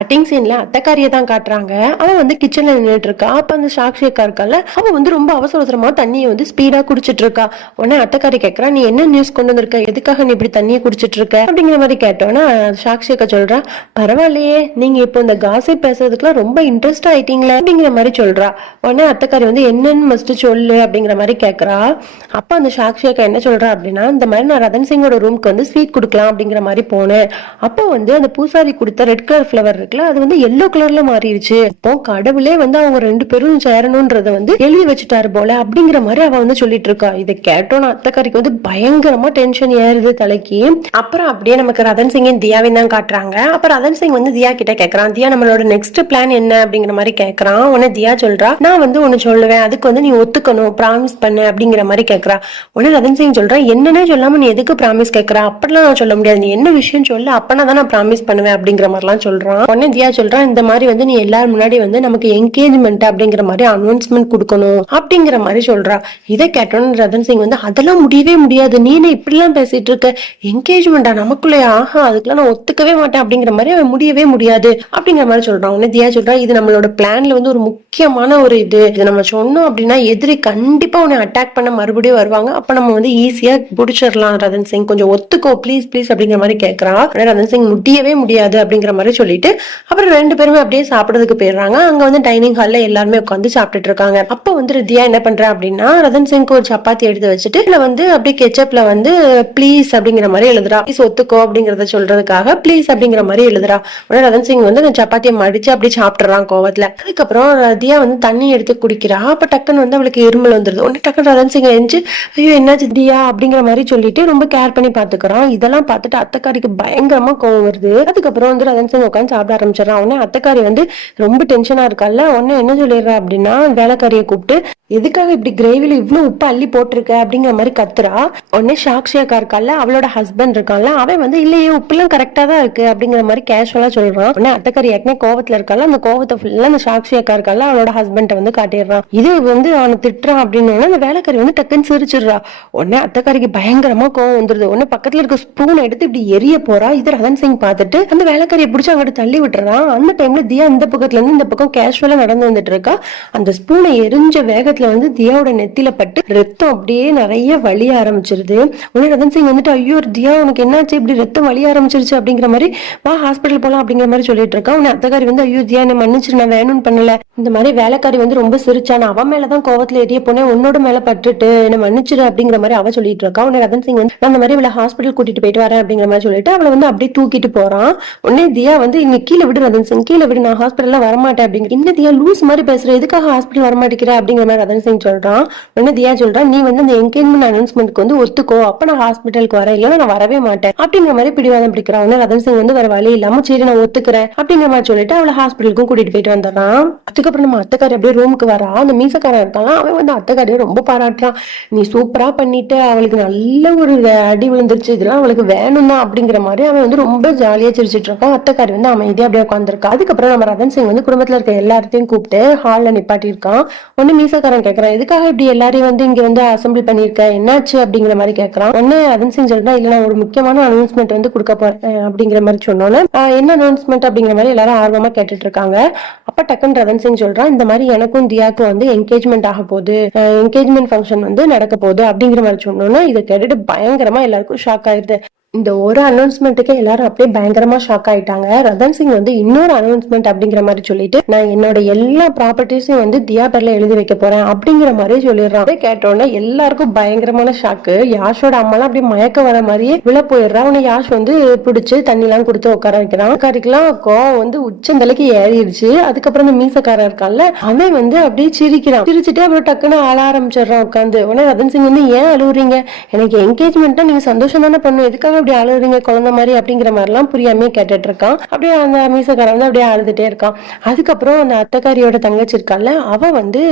Cutting சீன்ல அத்தக்காரியை தான் காட்டுறாங்க. அவன் வந்து கிச்சன்ல நின்றுட்டு இருக்கா. அப்ப அந்த சாக்ஷி அக்கா இருக்கால அவ வந்து ரொம்ப அவசர அவசரமா தண்ணியை வந்து ஸ்பீடா குடிச்சிட்டு இருக்கா. உடனே அத்தக்காரி கேக்குறா நீ என்ன நியூஸ் கொண்டு வந்திருக்க? எதுக்காக நீ இப்படி தண்ணியை குடிச்சிட்டு இருக்க? அப்படிங்கிற மாதிரி கேட்டோன்னா சாக்ஷி அக்கா சொல்றா பரவாயில்லையே நீங்க இப்போ இந்த காசி பேசுறதுக்குலாம் ரொம்ப இன்ட்ரெஸ்ட் ஆயிட்டீங்களே அப்படிங்கிற மாதிரி சொல்றா. உடனே அத்தைக்காரி வந்து என்னன்னு மஸ்ட் சொல்லு அப்படிங்கிற மாதிரி கேக்குறா. அப்ப அந்த சாக்ஷி அக்கா என்ன சொல்றா அப்படின்னா இந்த மாதிரி நான் ரதன் சிங்கோட ரூம்க்கு வந்து ஸ்வீட் கொடுக்கலாம் அப்படிங்கிற மாதிரி போனேன். அப்போ வந்து அந்த பூசாரி கொடுத்த ரெட் கலர் ஃபிளவர் இருக்குல்ல அது வந்து எல்லோ கலர்ல மாறிடுச்சு. அப்போ கடவுளே வந்து அவங்க ரெண்டு பேரும் சேரணும்ன்றத வந்து எழுதி வச்சுட்டாரு போல அப்படிங்கிற மாதிரி அவ வந்து சொல்லிட்டு இருக்கா. இதை கேட்டோன்னு அத்தைக்காரிக்கு வந்து பயங்கரமா டென்ஷன் ஏறுது தலைக்கு. அப்புறம் அப்படியே நமக்கு ரதன் சிங்கின் தியாவின் தான் காட்டுறாங்க. அப்ப ரதன் சிங் வந்து தியா கிட்ட கேக்குறான். தியா நம்மளோட நெக்ஸ்ட் பிளான் என்ன? அப்படிங்கிற மாதிரி கேக்குறான். உடனே தியா சொல்றா நான் வந்து ஒண்ணு சொல்லுவேன். அதுக்கு வந்து நீ ஒத்துக்கணும். ப்ராமிஸ் பண்ணு. அப்படிங்கிற மாதிரி கேக்குறா. உடனே ரதன் சிங் சொல்றான் என்னன்னே சொல்லாம நீ எதுக்கு ப்ராமிஸ் கேக்குறா? அப்படிலாம் நான் சொல்ல முடியாது. நீ என்ன விஷயம் சொல்லு? அப்பனா தான் நான் ப்ராமிஸ் பண்ணுவேன். அப்படிங்கிற மாதிரிலாம் சொல்றான். உடனே தியா சொல்றான் இந்த மாதிரி வந்து நீ எல்லாரும் முன்னாடி வந்து நமக்கு என்கேஜ்மெண்ட் அப்படிங்கிற மாதிரி அனௌன்ஸ்மெண்ட் கொடுக்கணும் அப்படிங்கிற மாதிரி சொல்றா. இதை கேட்டோன்னு ரதன் சிங் வந்து அதெல்லாம் முடியவே முடியாது. நீ என்ன இப்படிலாம் பேசிட்டு இருக்க? என்கேஜ்மெண்டா நமக்குள்ளே ஆஹா அதுக்கெல்லாம் நான் ஒத்துக்கவே மாட்டேன். அப்படிங்கிற மாதிரி அவன் முடியவே முடியாது. அப்படிங்கிற மாதிரி சொல்றான் உடனே தியா சொல்றா இது நம்மளோட பிளான்ல வந்து ஒரு முக்கியமான ஒரு இது. இது நம்ம சொன்னோம் அப்படின்னா எதிரி கண்டிப்பா உன்னை அட்டாக் பண்ண மறுபடியும் வருவாங்க. அப்ப நம்ம வந்து ஈஸியா பிடிச்சிடலாம். ரதன் சிங் கொஞ்சம் ஒத்துக்கோ ப்ளீஸ் ப்ளீஸ் அப்படிங்கிற மாதிரி கேட்கறான் ரதன் சிங் முடியவே முடியாது. அப்படிங்கிற மாதிரி சொல்லிட்டு அப்புறம் ரெண்டு பேருமே அப்படியே சாப்பிடறதுக்கு போயிடுறாங்க. அங்க வந்து டைனிங் ஹால்ல எல்லாருமே உட்காந்து சாப்பிட்டுட்டு இருக்காங்க. அப்ப வந்து ரித்தியா என்ன பண்றா அப்படின்னா ரதன் சிங்க்கு ஒரு சப்பாத்தி எடுத்து வச்சுட்டு இதுல வந்து அப்படியே கெச்சப்ல வந்து ப்ளீஸ் அப்படிங்கிற மாதிரி எழுதுறா. ப்ளீஸ் ஒத்துக்கோ அப்படிங்கறத சொல்றதுக்காக ப்ளீஸ் அப்படிங்கிற மாதிரி எழுதுறா. உடனே ரதன் சிங் வந்து அந்த சப்பாத்தியை மடிச்சு அப்படியே சாப்பிட்டுறான் கோவத்துல. அதுக்கப்புறம் ரதியா வந்து தண்ணி எடுத்து குடிக்கிறா. அப்ப டக்குன்னு வந்து அவளுக்கு இருமல் வந்துருது. உடனே டக்குன்னு ரதன் சிங் எழுந்து ஐயோ என்னாச்சு தியா அப்படிங்கிற மாதிரி சொல்லிட்டு ரொம்ப கேர் பண்ணி பாத்துக்கிறான் இதெல்லாம் பார்த்துட்டு அத்தக்காரிக்கு பயங்கரமா கோவம் வருது. அதுக்கப்புறம் வந்து ரதன் சிங் உட்காந்து சாப்பிட ஆரம்பிச்சிடறான். உடனே அத்தைக்காரி வந்து ரொம்ப டென்ஷனா இருக்கால உடனே என்ன சொல்லிடுறா அப்படின்னா வேலைக்காரியை கூப்பிட்டு எதுக்காக இப்படி கிரேவில இவ்வளவு உப்பு அள்ளி போட்டிருக்க அப்படிங்கிற மாதிரி கத்துறா? உடனே சாக்ஷி அக்கா இருக்கால அவளோட ஹஸ்பண்ட் இருக்கான்ல அவன் வந்து இல்லையே உப்புலாம் கரெக்டா தான் இருக்கு அப்படிங்கிற மாதிரி கேஷுவலா சொல்றான். உடனே அத்தைக்காரி ஏற்கனவே கோவத்துல இருக்கால அந்த கோவத்தை ஃபுல்லா அந்த சாக்ஷி அக்கா இருக்கால அவளோட ஹஸ்பண்ட வந்து காட்டிடுறான் இது வந்து அவனை திட்டுறான் அப்படின்னு அந்த வேலைக்காரி வந்து டக்குன்னு சிரிச்சிடுறா. உடனே அத்தைக்காரிக்கு பயங்கரமா கோவம் வந்துருது. உடனே பக்கத்துல இருக்க ஸ்பூன் எடுத்து இப்படி எரிய போறா. இது ரதன் சிங் பார்த்துட்டு அந்த வேலைக்காரியை பிடிச்சி அங்கிட்டு தள்ளி விட்டுறான். அந்த டைம்ல தியா இந்த பக்கத்துல இருந்து இந்த பக்கம் கேஷுவலா நடந்து வந்துட்டு இருக்கா. அந்த ஸ்பூனை எரிஞ்ச வேக வேகத்துல வந்து தியாவோட நெத்தில பட்டு ரத்தம் அப்படியே நிறைய வழிய ஆரம்பிச்சிருது. உடனே ரதன் சிங் வந்துட்டு ஐயோ தியா உனக்கு என்னாச்சு? இப்படி ரத்தம் வழிய ஆரம்பிச்சிருச்சு அப்படிங்கிற மாதிரி வா ஹாஸ்பிட்டல் போலாம் அப்படிங்கிற மாதிரி சொல்லிட்டு இருக்கா. உடனே அத்தகாரி வந்து ஐயோ தியா என்ன மன்னிச்சிரு நான் வேணும்னு பண்ணல. இந்த மாதிரி வேலைக்காரி வந்து ரொம்ப சிரிச்சா நான் அவன் மேலதான் கோவத்துல எரிய போனேன் உன்னோட மேல பட்டுட்டு என்ன மன்னிச்சிரு அப்படிங்கிற மாதிரி அவ சொல்லிட்டு இருக்கா. உடனே ரதன் சிங் வந்து அந்த மாதிரி இவளை ஹாஸ்பிட்டல் கூட்டிட்டு போயிட்டு வரேன் அப்படிங்கிற மாதிரி சொல்லிட்டு அவளை வந்து அப்படியே தூக்கிட்டு போறான். உடனே தியா வந்து இங்க கீழே விடு ரதன் சிங் கீழே விடு நான் ஹாஸ்பிட்டல்ல வரமாட்டேன் அப்படிங்கிற இந்த தியா லூஸ் மாதிரி பேசுற எதுக்காக ஹாஸ்பிட்டல் வரமாட்டேங்கிற அப்படிங்கிற மாதிரி ரதன் சிங் சொல்றான். உடனே தியா சொல்றான் நீ வந்து அந்த என்கேஜ்மெண்ட் அனௌன்ஸ்மெண்ட்க்கு வந்து ஒத்துக்கோ. அப்ப நான் ஹாஸ்பிட்டலுக்கு வரேன். இல்லைன்னா நான் வரவே மாட்டேன். அப்படிங்கிற மாதிரி பிடிவாதம் பிடிக்கிறான். உடனே ரதன் சிங் வந்து வேற வழி இல்லாம சரி நான் ஒத்துக்கிறேன். அப்படிங்கிற மாதிரி சொல்லிட்டு அவளை ஹாஸ்பிட்டலுக்கும் கூட்டிட்டு போயிட்டு வந்துடுறான். அதுக்கப்புறம் நம்ம அத்தைக்காரி அப்படியே ரூமுக்கு வரா அந்த மீசக்காரன் இருக்காங்க அவன் வந்து அத்தைக்காரியை ரொம்ப பாராட்டுறான். நீ சூப்பரா பண்ணிட்டு. அவளுக்கு நல்ல ஒரு அடி விழுந்துருச்சு. இதெல்லாம் அவளுக்கு வேணும் தான் அப்படிங்கிற மாதிரி அவன் வந்து ரொம்ப ஜாலியா சிரிச்சிட்டு இருக்கான். அத்தைக்காரி வந்து அமைதியா அப்படியே உட்காந்துருக்கா அதுக்கப்புறம் நம்ம ரதன் சிங் வந்து குடும்பத்துல இருக்க எல்லாத்தையும் கூப்பிட்டு ஹால்ல நிப்பாட்டி இருக்கான் ஒன்னு மீசக்காரன் கேக்குறான். எதுக்காக இப்படி எல்லாரையும் வந்து இங்க வந்து அசம்பிள் பண்ணிருக்க என்னாச்சு அப்படிங்கிற மாதிரி கேக்குறான். ஒன்னு அதன் சிங் சொல்றான் இல்ல நான் ஒரு முக்கியமான அனௌன்ஸ்மெண்ட் வந்து கொடுக்க போறேன். அப்படிங்கிற மாதிரி சொன்னோன்னு என்ன அனௌன்ஸ்மெண்ட் அப்படிங்கிற மாதிரி எல்லாரும் ஆர்வமா கேட்டுட்டு இருக்காங்க. அப்ப டக்குன்னு ரவன் சிங் சொல்றான் இந்த மாதிரி எனக்கும் தியாக்கும் வந்து என்கேஜ்மெண்ட் ஆக போகுது. என்கேஜ்மெண்ட் ஃபங்க்ஷன் வந்து நடக்க போகுது. அப்படிங்கிற மாதிரி சொன்னோன்னா இதை கேட்டுட்டு பயங்கரமா எல்லாருக்கும் ஷாக் ஆயிருது. இந்த ஒரு அனௌன்ஸ்மெண்ட்டுக்கு எல்லாரும் அப்படியே பயங்கரமா ஷாக் ஆயிட்டாங்க. ரதன் சிங் வந்து இன்னொரு அனௌன்ஸ்மெண்ட் அப்படிங்கிற மாதிரி சொல்லிட்டு நான் என்னோட எல்லா ப்ராப்பர்ட்டிஸையும் வந்து தியா பேர்ல எழுதி வைக்க போறேன் அப்படிங்கிற மாதிரி சொல்லிடுறான். அப்படியே கேட்டோன்னே எல்லாருக்கும் பயங்கரமான ஷாக்கு யாஷோட அம்மாலாம் அப்படியே மயக்க வர மாதிரியே விழ போயிடுறா. உன்னை யாஷ் வந்து பிடிச்சு தண்ணி எல்லாம் கொடுத்து உட்கார வைக்கிறான். உட்காரிக்கலாம் கோவம் வந்து உச்சந்தலைக்கு ஏறிடுச்சு. அதுக்கப்புறம் இந்த மீசக்காரன் இருக்கான்ல அவன் வந்து அப்படியே சிரிக்கிறான். சிரிச்சுட்டு அப்புறம் டக்குன்னு ஆள ஆரம்பிச்சிடுறான் உட்காந்து உடனே ரதன் சிங் வந்து ஏன் அழுவுறீங்க? எனக்கு என்கேஜ்மெண்ட்டா நீங்க சந்தோஷம் தானே பண்ணும் எதுக்காக இப்படி அழுகுறீங்க குழந்தை மாதிரி அப்படிங்கிற மாதிரிலாம் புரியாமே கேட்டுட்டு இருக்கான். அப்படியே அந்த மீசக்காரன் வந்து அப்படியே அழுதுட்டே இருக்கான். அதுக்கப்புறம் அந்த அத்தக்காரியோட தங்கச்சி இருக்கால அவ வந்து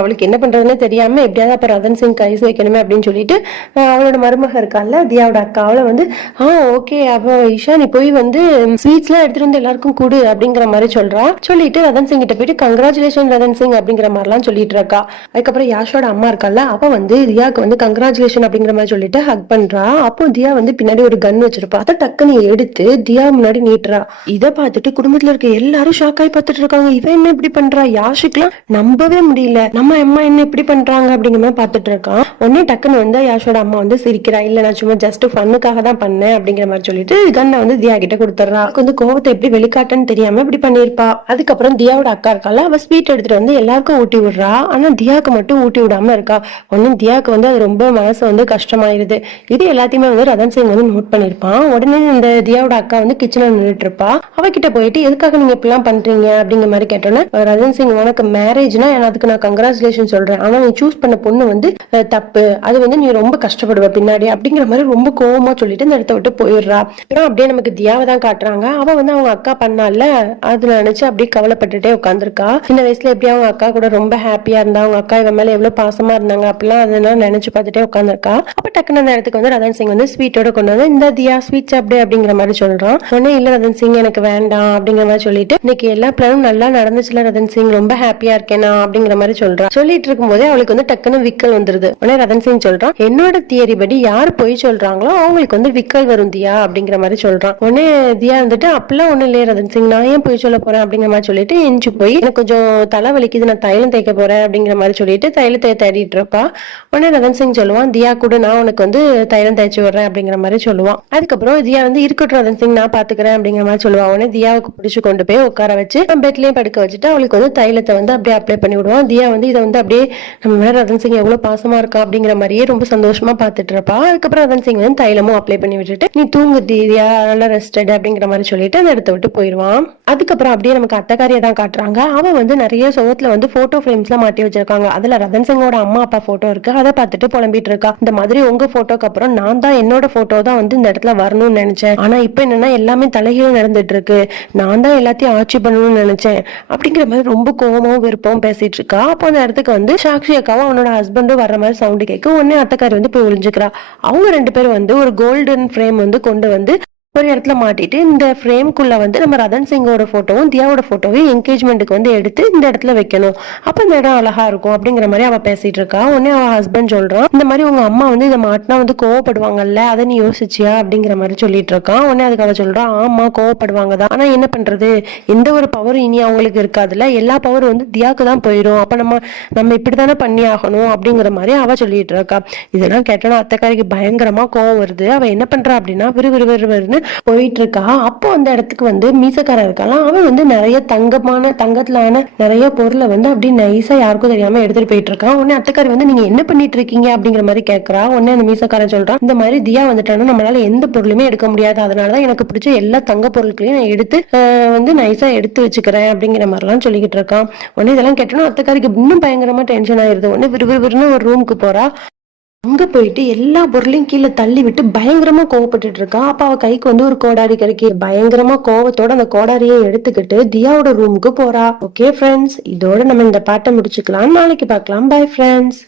அவளுக்கு என்ன பண்றதுன்னு தெரியாம எப்படியாவது அப்ப ரதன் சிங் கைஸ் வைக்கணுமே அப்படின்னு சொல்லிட்டு அவளோட மருமக இருக்கால தியாவோட அக்கா அவளை வந்து ஆ ஓகே அப்போ ஈஷா நீ போய் வந்து ஸ்வீட்ஸ் எல்லாம் எடுத்துட்டு வந்து எல்லாருக்கும் கொடு அப்படிங்கிற மாதிரி சொல்றா. சொல்லிட்டு ரதன் சிங் கிட்ட போயிட்டு கங்க்ராச்சுலேஷன் ரதன் சிங் அப்படிங்கிற மாதிரிலாம் சொல்லிட்டு இருக்கா. அதுக்கப்புறம் யாஷோட அம்மா இருக்கால அவ வந்து தியாக்கு வந்து கங்க்ராச்சுலேஷன் அப்படிங்கிற மாதிரி சொல்லிட்டு ஹக் பண்றா. அப்போ தியா வந்து பின்னாடி ஒரு கன் வச்சிருப்பா. அதை டக்குன்னு எடுத்து தியா முன்னாடி நீட்டுறா. இதை பார்த்துட்டு குடும்பத்துல இருக்க எல்லாரும் ஷாக் ஆகி பார்த்துட்டு இருக்காங்க. இவன் என்ன இப்படி பண்றா? யாஷுக்குலாம் நம்பவே முடியல. நம்ம அம்மா என்ன இப்படி பண்றாங்க அப்படிங்கிற மாதிரி பார்த்துட்டு இருக்கான். உடனே டக்குன்னு வந்து யாஷோட அம்மா வந்து சிரிக்கிறா. இல்ல நான் சும்மா ஜஸ்ட் ஃபன்னுக்காக தான் பண்ணேன் அப்படிங்கிற மாதிரி சொல்லிட்டு கன்னை வந்து தியா கிட்ட கொடுத்துட்றா. வந்து கோவத்தை எப்படி வெளிக்காட்டன்னு தெரியாம இப்படி பண்ணிருப்பா அதுக்கப்புறம் தியாவோட அக்கா இருக்கால. அவ ஸ்வீட் எடுத்துட்டு வந்து எல்லாருக்கும் ஊட்டி விடுறா. ஆனா தியாக்கு மட்டும் ஊட்டி விடாம இருக்கா. ஒன்னும் தியாக்கு வந்து அது ரொம்ப மனசு வந்து கஷ்டமாயிருது. இது எல்லாத்தையுமே வந்து ரதன் சிங் வந்து நோட் பண்ணிருப்பான் உடனே இந்த தியாவோட அக்கா வந்து கிச்சன்ல நின்றுட்டு இருப்பா அவகிட்ட போயிட்டு எதுக்காக நீங்க இப்படிலாம் பண்றீங்க? அப்படிங்கிற மாதிரி கேட்டோன்னே ரஜன் சிங் உனக்கு மேரேஜ்னா அதுக்கு நான் கங்க்ராச்சுலேஷன் சொல்றேன். ஆனா நீ சூஸ் பண்ண பொண்ணு வந்து தப்பு. அது வந்து நீ ரொம்ப கஷ்டப்படுவ பின்னாடி. அப்படிங்கிற மாதிரி ரொம்ப கோவமா சொல்லிட்டு இந்த இடத்த விட்டு போயிடுறா. அப்புறம் அப்படியே நமக்கு தியாவை தான் காட்டுறாங்க. அவ வந்து அவங்க அக்கா பண்ணால அதுல நினைச்சு அப்படியே கவலைப்பட்டுட்டே உட்காந்துருக்கா சின்ன வயசுல எப்படி அவங்க அக்கா கூட ரொம்ப ஹாப்பியா இருந்தா அவங்க அக்கா இவன் மேல எவ்வளவு பாசமா இருந்தாங்க? அப்படிலாம் அதெல்லாம் நினைச்சு பார்த்துட்டே உட்காந்துருக்கா அப்ப டக்குனு அந்த இடத்துக்கு வந்து ரதன் சிங் வந்து ஸ்வீட்டோட கொண்டு வந்து இந்த தியா ஸ்வீட் சாப்பிடு அப்படிங்கிற மாதிரி சொல்றான். உடனே இல்ல ரதன் சிங் எனக்கு வேண்டாம் அப்படிங்கிற மாதிரி சொல்லிட்டு இன்னைக்கு எல்லா பிளானும் நல்லா நடந்துச்சுல ரதன் சிங் ரொம்ப ஹாப்பியா இருக்கேனா அப்படிங்கிற மாதிரி சொல்றான். சொல்லிட்டு இருக்கும்போதே அவளுக்கு வந்து டக்குன்னு விக்கல் வந்துருது. உடனே ரதன் சிங் சொல்றான் என்னோட தியரி படி யார் பொய் சொல்றாங்களோ அவங்களுக்கு வந்து விக்கல் வரும் தியா அப்படிங்கிற மாதிரி சொல்றான். உடனே தியா வந்துட்டு அப்பெல்லாம் ஒண்ணு இல்லையே ரதன் சிங் நான் ஏன் பொய் சொல்ல போறேன்? அப்படிங்கிற மாதிரி சொல்லிட்டு எஞ்சி போய் எனக்கு கொஞ்சம் தலை வலிக்குது நான் தைலம் தேய்க்க போறேன் அப்படிங்கிற மாதிரி சொல்லிட்டு தைலத்தை தேடிட்டு இருப்பா. உடனே ரதன் சிங் சொல்லுவான் தியா கூட நான் உனக்கு வந்து தைலம் தேய்ச்சி விடுறேன் அப்படிங்கிற மாதிரி சொல்லுவான். அதுக்கப்புறம் தியா வந்து இருக்கட்டும் ரதன் சிங் நான் பாத்துக்கிறேன் அப்படிங்கிற மாதிரி சொல்லுவான். உடனே தியாவுக்கு பிடிச்சு கொண்டு போய் உட்கார வச்சு பெட்லயும் படுக்க வச்சுட்டு அவளுக்கு வந்து தைலத்தை வந்து அப்படியே அப்ளை பண்ணி விடுவான். தியா வந்து இதை வந்து அப்படியே நம்ம மேல ரதன் சிங் எவ்வளவு பாசமா இருக்கா? அப்படிங்கிற மாதிரியே ரொம்ப சந்தோஷமா பாத்துட்டு இருப்பா. அதுக்கப்புறம் ரதன் சிங் வந்து தைலமும் அப்ளை பண்ணி விட்டுட்டு நீ தூங்கு தியா நல்லா ரெஸ்டட் அப்படிங்கிற மாதிரி சொல்லிட்டு அந்த இடத்த விட்டு போயிடுவான் அதுக்கப்புறம் அப்படியே நமக்கு அத்தக்காரியை தான் காட்டுறாங்க. அவன் வந்து நிறைய சுகத்துல வந்து போட்டோ ஃப்ரேம்ஸ்லாம் மாட்டி வச்சிருக்காங்க. அதுல ரதன் சிங்கோட அம்மா அப்பா போட்டோ இருக்கு. அதை பார்த்துட்டு புலம்பிட்டு இருக்கா. இந்த மாதிரி உங்க போட்டோக்கு அப்புறம் நான் தான் என்னோட போட்டோ தான் வந்து இந்த இடத்துல வரணும்னு நினைச்சேன். ஆனா இப்ப என்னன்னா எல்லாமே தலைகீழ் நடந்துட்டு இருக்கு நான் தான் எல்லாத்தையும் ஆட்சி பண்ணணும்னு நினைச்சேன். அப்படிங்கிற மாதிரி ரொம்ப கோபமும் விருப்பமும் பேசிட்டு இருக்கா. அப்போ அந்த இடத்துக்கு வந்து சாக்ஷி அக்காவும் அவனோட ஹஸ்பண்டும் வர்ற மாதிரி சவுண்டு கேட்க உடனே அத்தக்காரி வந்து போய் ஒளிஞ்சுக்கிறா. அவங்க ரெண்டு பேரும் வந்து ஒரு கோல்டன் ஃப்ரேம் வந்து கொண்டு வந்து ஒரு இடத்துல மாட்டிட்டு இந்த ஃப்ரேம்குள்ள வந்து நம்ம ரதன் சிங்கோட ஃபோட்டோவும் தியாவோட ஃபோட்டோவையும் என்கேஜ்மெண்ட்டுக்கு வந்து எடுத்து இந்த இடத்துல வைக்கணும். அப்போ இந்த இடம் அழகா இருக்கும் அப்படிங்கிற மாதிரி அவள் பேசிட்டு இருக்கா. உடனே அவள் ஹஸ்பண்ட் சொல்றான் இந்த மாதிரி உங்க அம்மா வந்து இதை மாட்டினா வந்து கோவப்படுவாங்கல்ல அதை நீ யோசிச்சியா அப்படிங்கிற மாதிரி சொல்லிட்டு இருக்கான். உடனே அதுக்கு அவள் சொல்றான் ஆமா கோவப்படுவாங்க தான். ஆனா என்ன பண்றது? எந்த ஒரு பவரும் இனி அவங்களுக்கு இருக்காதுல்ல. எல்லா பவரும் வந்து தியாக்கு தான் போயிடும். அப்ப நம்ம நம்ம இப்படி தானே பண்ணி ஆகணும் அப்படிங்கிற மாதிரி அவள் சொல்லிட்டு இருக்கா. இதெல்லாம் கேட்டோன்னா அத்தக்காரிக்கு பயங்கரமா கோவம் வருது. அவள் என்ன பண்றா அப்படின்னா விறு போயிட்டு இருக்கா அப்போ அந்த இடத்துக்கு வந்து மீசக்காரன் இருக்கலாம் அவன் வந்து நிறைய தங்கமான தங்கத்திலான நிறைய பொருளை வந்து அப்படியே நைஸா யாருக்கும் தெரியாம எடுத்துட்டு போயிட்டு இருக்கான் உடனே அத்தைக்காரி வந்து நீங்க என்ன பண்ணிட்டு இருக்கீங்க அப்படிங்கிற மாதிரி கேக்குறா. உடனே அந்த மீசக்காரன் சொல்றான் இந்த மாதிரி தியா வந்துட்டானா? நம்மளால எந்த பொருளுமே எடுக்க முடியாது. அதனாலதான் எனக்கு பிடிச்ச எல்லா தங்க பொருட்களையும் நான் எடுத்து ஆஹ், வந்து நைஸா எடுத்து வச்சுக்கிறேன். அப்படிங்கிற மாதிரிலாம் சொல்லிக்கிட்டு இருக்கான். உடனே இதெல்லாம் கேட்டோன்னா அத்தைக்காரிக்கு இன்னும் பயங்கரமா டென்ஷன் ஆயிருது. உடனே விறுவிறுன்னு ஒரு ரூமுக்கு போறா. அங்க போயிட்டு எல்லா பொருளையும் கீழே தள்ளி விட்டு பயங்கரமா கோவப்பட்டுட்டு இருக்கா. அப்ப அவ கைக்கு வந்து ஒரு கோடாரி கிடைக்கி. பயங்கரமா கோவத்தோட அந்த கோடாரியை எடுத்துக்கிட்டு தியாவோட ரூமுக்கு போறா. ஓகே ஃப்ரெண்ட்ஸ் இதோட நம்ம இந்த பாட்டை முடிச்சுக்கலாம் நாளைக்கு பார்க்கலாம். Bye friends